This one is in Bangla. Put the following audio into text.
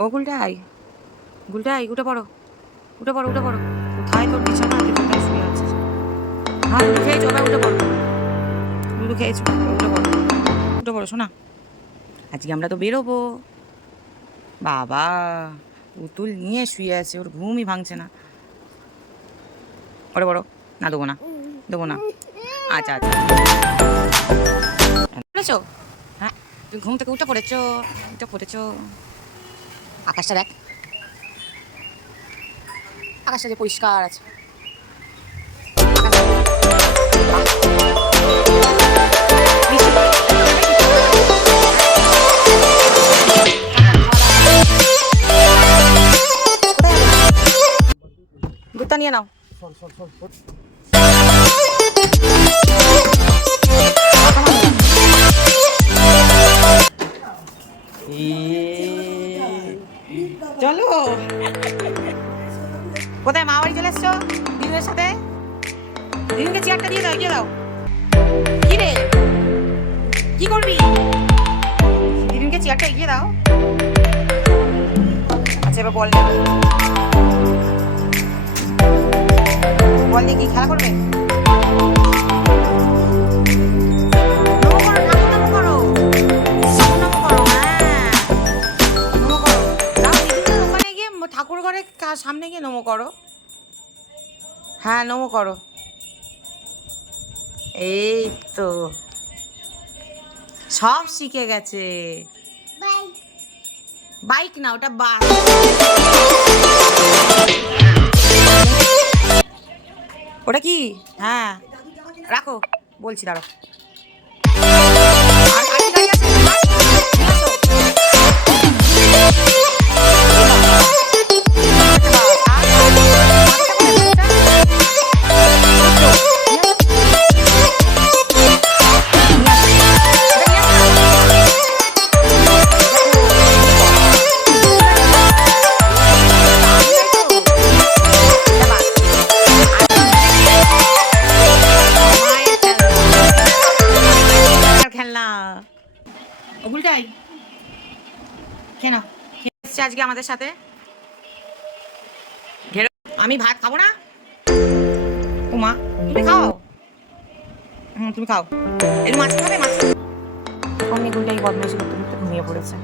ও গুলটাই গুলটাই উঠে পড়ো। উঠে পড়ো উঠে পড়ো। কোথায় তোর বিছানা? কোথায় শুয়ে আছিস। হ্যাঁ দুধ খেয়েছো? এবার উঠে পড়ো। দুধ খেয়েছো? উঠে পড়ো। উঠে পড়ো, শোনা। আজকে আমরা তো বেরোবো। বাবা, পুতুল নিয়ে শুয়ে আছে, ওর ঘুমই ভাঙছে না। ওরে বড় না দেবো না। দেবো না। আচ্ছা আচ্ছা। পড়েছো হ্যাঁ তুমি ঘুম থেকে উঠে পড়েছো উঠে পড়েছো। আকাশটা দেখ। আকাশটা যে পরিষ্কার আছে। নিয়ে নাও। চলো। কোথায় মা বাড়ি চলে এসছো? দিদিদের সাথে? দিদিকে চেয়ারটা দিয়ে দাও দিয়ে দাও। কি রে? কি করবি? দিদিকে চেয়ারটা এগিয়ে দাও। আচ্ছা এবার বল বল নিয়ে কি খেলা করবে? কা- সামনে গিয়ে নমো করো। হ্যাঁ নমো করো। এই তো। সব শিখে গেছে। বাইক না, ওটা বাস। ওটা কি? হ্যাঁ রাখো, বলছি দাঁড়ো ওগুলটাই কেন এসছে আজকে আমাদের সাথে। আমি ভাত খাব না? ও মা তুমি খাও? হুম তুমি খাও। একটু মাছ খাবে মাছ? অনেকগুলোই বদমাইশি করতে করতে ঘুমিয়ে পড়েছে।